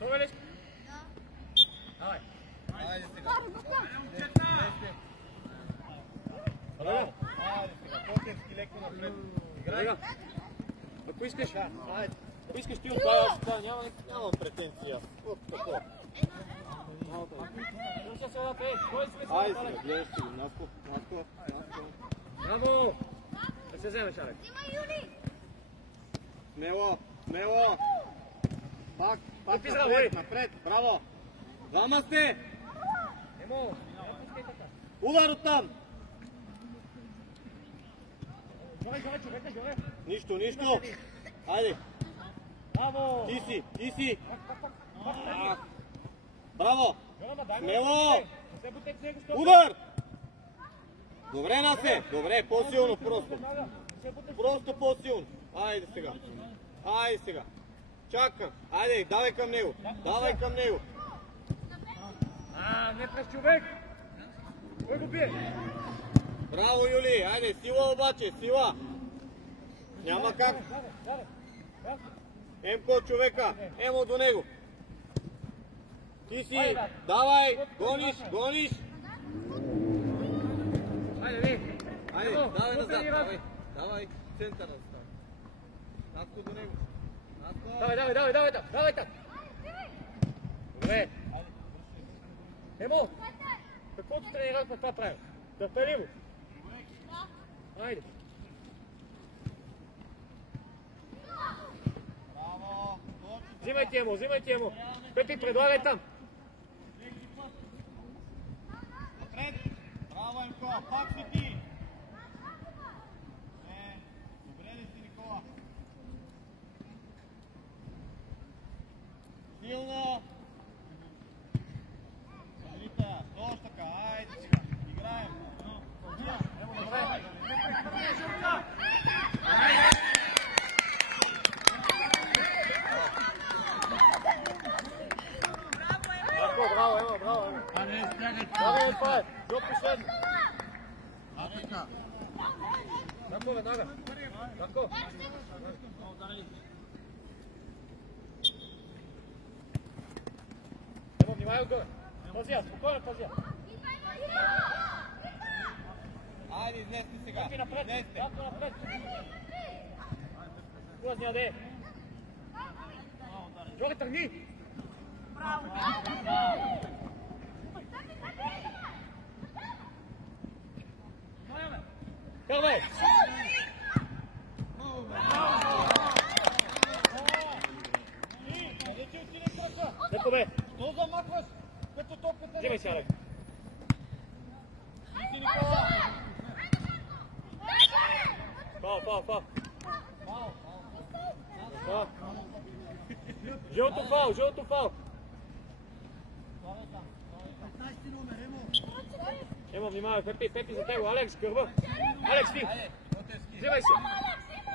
Готовились? Давай. Браво! Играй! Ако искаш, ако искаш ти отпадаш, нямам претенция. Тако. Айде, гледаш си, Наско. Браво! Да се вземеш, Алек. Смело! Пак напред, браво! Двама сте! Удар оттам! Нищо! Айде! Ти си! Браво! Смело! Удар! Добре, Насе! Добре, по-силно просто! Просто по-силно! Айде сега! Чакам! Айде, давай към него! Не през човек! Кой го бие? Браво, Юли! Айде, сила обаче, сила! Няма как! Емко човека! Емо до него! Ти си! Давай! Гониш! Айде, давай назад! Давай, центъра да става! Наско до него! Давай! Добре! Емо! Каквото тренирахме, това правим? Търпеливо! Айде! Взимайте Емо! Пепи, предлагай там! Напред! Браво, Емко! Пак си ти! Добре ли си, Никола? Силно! Рита, точно така, айде сега, играем! Браво! Давай, Пай! До последно! Тако, веднага! Тако! Ево, внимай отгоре! Пазия, спокойно пазия! Айде, излезте сега! Излезте! Напред! Глазния да е! Жоре, тръгни! Браво! Карвай! Леко бе! Що замахваш? Като топката... Взимай си, Алек! Фал! Жълто фал! Емо, внимавай, Пепи за него, Алекс, гърба! Алекс, ти! Взимай се!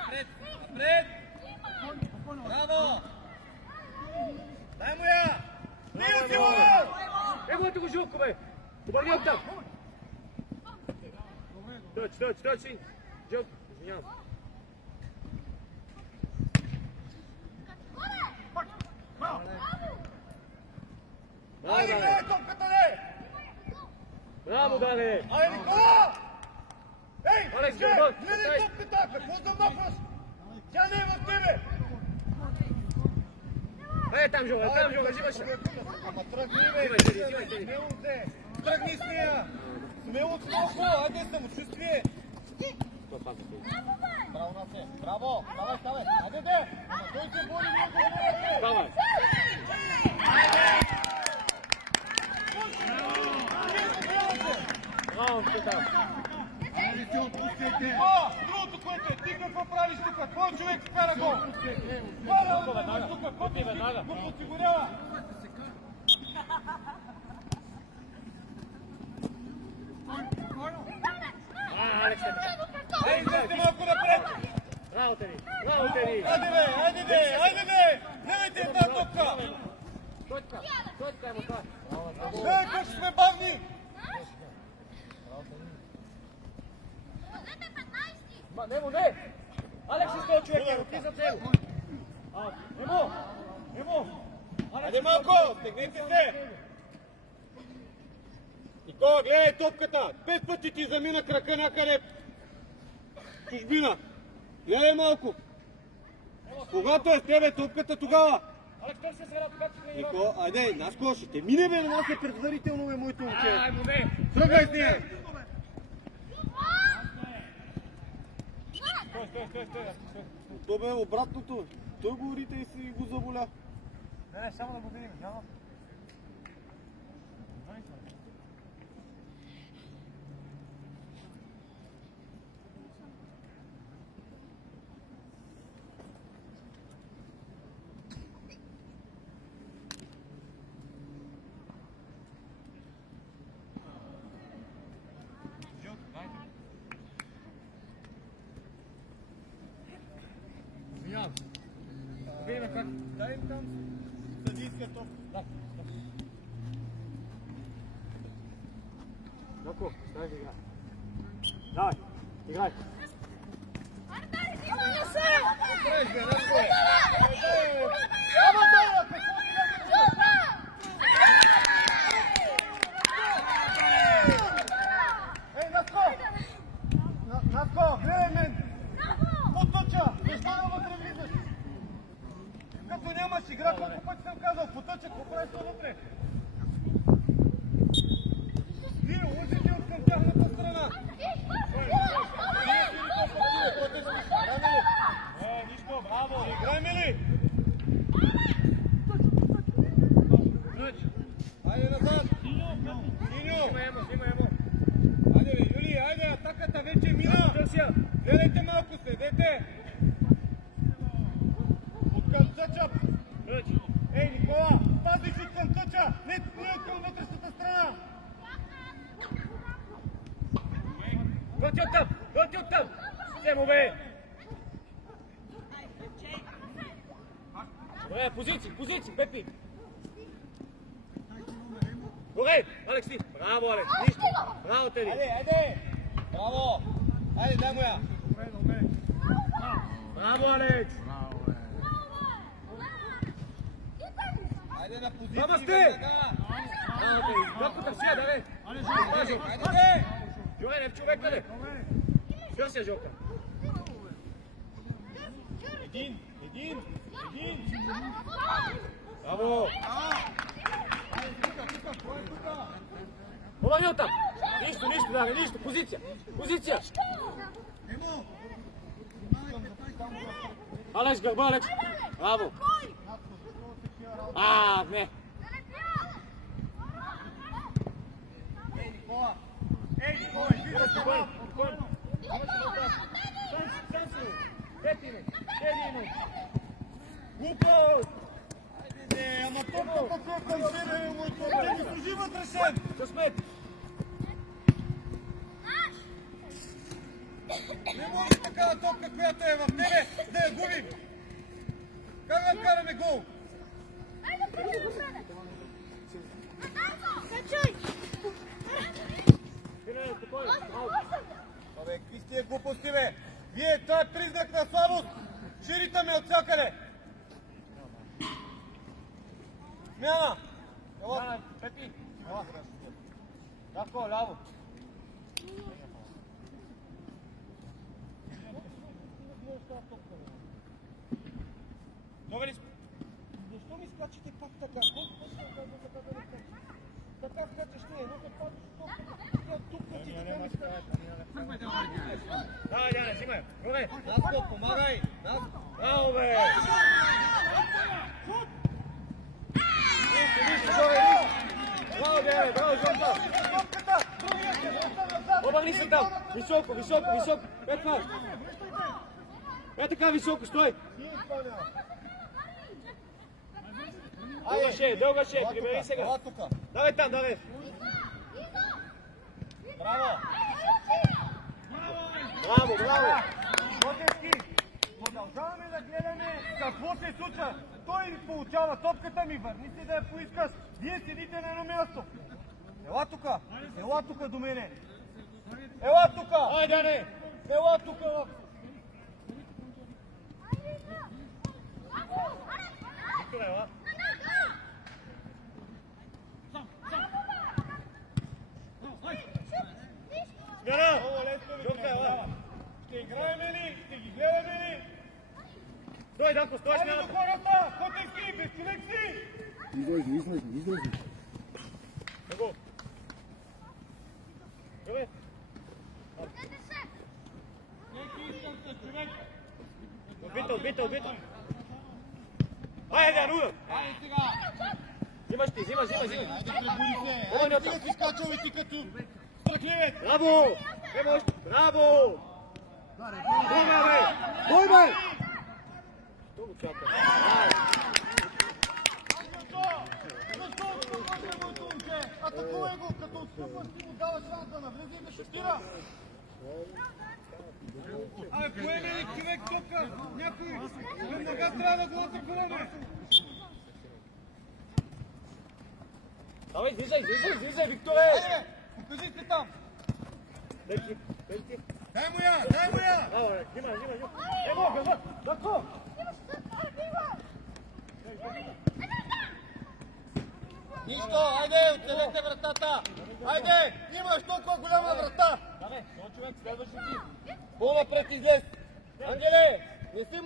Напред! Браво! Дай му я! Стига си, момент! Еговото го Жилко, бе! Обърни оттам! Точи! Жилко, извинявам. Айде, гледай топката, не! Браво, Дане! Айде, Никола! Ей, Алекс, че, гърба! гледай топката! Какво замахваш? Тя не е в тебе! Там, Жоре, взимаш се! Ама тръгни, бе! Взимай се! Смело се! Тръгни с нея! Смело с толкова! Айде, самочувствие! Браво, Насе! Браво! Ставай! Айде, де! Ама той се боли, не отговоряте! Ставай! Браво, там! Другото, което е, ти какво правиш тук? Твой човек вкара гол! Хваля тук, веднага! го подсигурява! Алекс, Айде, излезте малко напред! Браво, Тери! Айде, бе! Гледайте една топка! Не, как сме бавни! Не! Алекс иска човек, ти зад него! Немо! Айде малко, стегнете се! Никола, гледай топката! 5 пъти ти замина крака някъде! Чужбина! Гледай малко! Когато е с тебе топката, тогава! Алекс, той се сега така, че не Никола, айде, наскоро ще те мине бе, на нас е предварително бе, моето момче! Ай, моне! Тръгай с нея! Стой. То бе обратното. Той го рита и си го заболя. Не, само да го видим. Няма. Видим как. Дай им там съдийския топ. Да. Дако, дай да играй. Давай, играй. Ей, Наско, гледай мен! Потъча! Защо не вътре влизаш? Като нямаш игра, колко пъти съм казал, потъча, какво правиш вътре? Вие лъжите от към тяхната страна! Нищо, браво! Играйме ли? Айде назад! Взима емо. Айде бе, Юли, айде, атаката вече мина! Гледайте малко, следете! От към Тъча! Ей, Никола, пази си от към Тъча! Не към вътрешната страна! Готи оттам! Вземо бе! Добре, позиции, Пепи! Добре, Алекс ти! Браво, Алекс! Нищо! Браво, Теди! Айде! Браво! Айде, дай му я! Браво, Алекс! Айде на позиция! Мама сте! Браво, Теди! Дако търсия, да бе! Айде бе! Жоре, не в човека, бе! Търсия, Жока! Един! Браво! Обани оттам! Нищо, да, нищо! Позиция! Алекс, гърба, Алекс! Браво! Не! Ей, Никола, излизай Спокойно! Глупост! Не, ама топката се към себе, моето отде не служи вътрешен! Късмет! Не може такава топка, която е в тебе, да я губим! Как да вкараме гол? Абе, какви сте глупости, бе? Вие, това е признак на слабост! Ширите от всякъде! Смяна! Пепи! Дако, ляво! Добре ли сме? Защо ми скачате пак така? Така скачаш ти, едно те падаш тук ти така ми скачаш. Давай, взимай! Добре! Наско, помагай! Браво, бе! Браво, Жонка! Обърни се там! Високо! Е така високо, стой! Дълга шея, прибери сега! Давай там, давай! Браво! Браво! Продължаваме да да гледаме какво се случва. Той получава топката ми, върни си да я поискаш. Вие седите на едно място. Ела тука до мене. Ела тука! Айде, не! Ела тука! Смяна! Ще играем ли? Ще ги гледаме ли? Стой, Данко, стой, Айде до смяната! хората! Котейски, без човек си! Излъжи. Его! Добре! Отбита! Айде, Аруда! Взимаш ти! Айде, ти си скачал и ти като страхливец! Браво! Браво! Бой, бе! Що го чака? Атакувай го, като отстъпваш ти му даваш шанс да навлезе и да шутира! Абе, поеме ли човек топка? Някой веднага трябва да го атакуваме! Давай, излизай, Викторе! Айде, покажи се там! Дай ти! Дай му я! Давай, взимай! Его, гъза! Дако! Нищо, айде, оцелете вратата! Айде, имаш толкова голяма врата! Давай, този човек, следваш ли ти? По-напред излез! Ангеле, не си...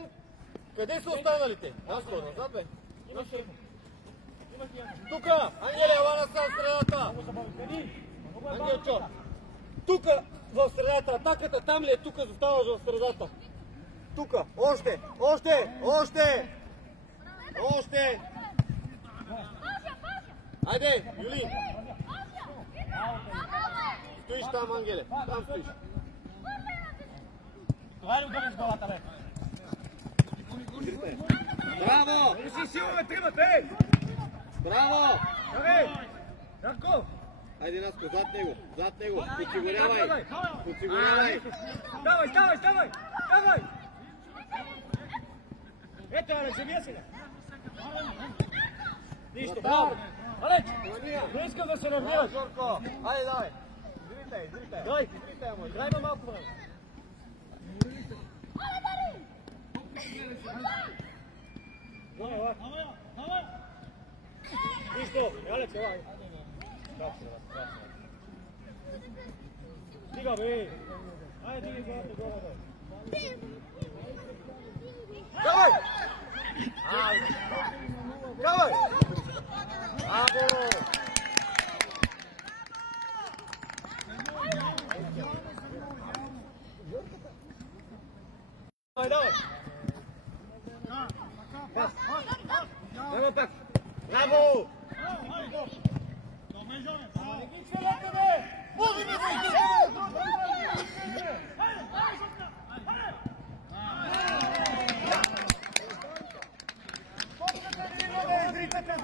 Къде са останалите? Наско, назад, бе. Имаш ли? Тука! Ангеле, ела на сам средата! Ангелчо! Тука, в средата, атаката там ли е? Тука заставаш в средата. Тука, още! Айде, Юли! Стоиш там, Ангеле, там стоиш. Това ли удариш главата, бе? Браво! Не си сила на тримата, ей! Браво! Давай! Дарко! Айде, Наско, зад него. Подсигурявай! Давай! Ето, Алекс, вземи сега! Нищо, браво! Алекс, не искам да се нервираш! Жорко, айде, давай! Дай! Дай ме малко време! Нищо! Алекс, елай! Стига, бе! Айде, диги главата горе, бе! Давай! Давай! Браво! Давай! Давай пак! Браво!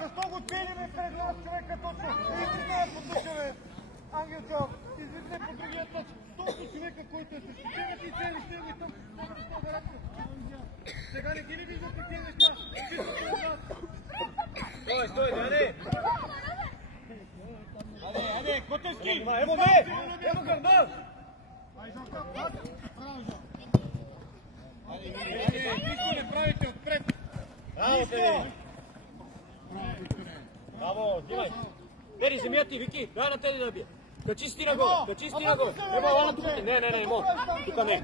Защо го целиме пред нас човека точно? Излизне я потушаме! Ангелчо, излизне по другия точ. Толкова човека, който е с системата и цели ще ми тук. Сега не ги ли виждат такива неща? Стой, Дане! Айде, Котевски! Ево гърба! Нищо не правите отпред! Браво, взимай! Тери, земя ти, Вики, дай на Теди да бие. Качи си ти нагоре! Емо, ела тук. Не, емо. Тук не.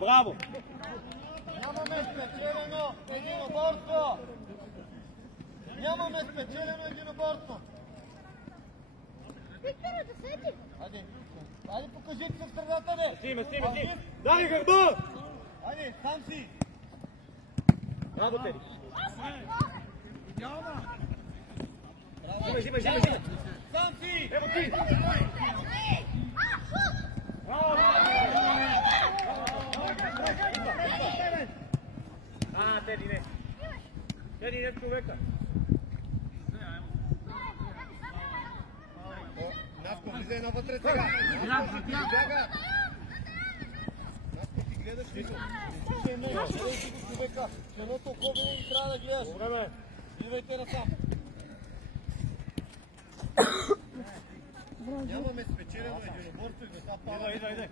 Браво! Нямаме спечелено единоборство! Виктора, да седи! Айде, покажите се в средата, бе! Меси! Дай гърба! Айде, сам си! Браво, Теди! Взимай! Сам си! Ево ти! Теди, не! Теди, не човека! Излезе навътре сега. Бяга. Наско ти гледаш ли? Слушай ме, гледай си го човека. Едното око винаги трябва да гледаш. Добре бе. Идвайте насам. Нямаме спечелено единоборство и за това пала. Идва.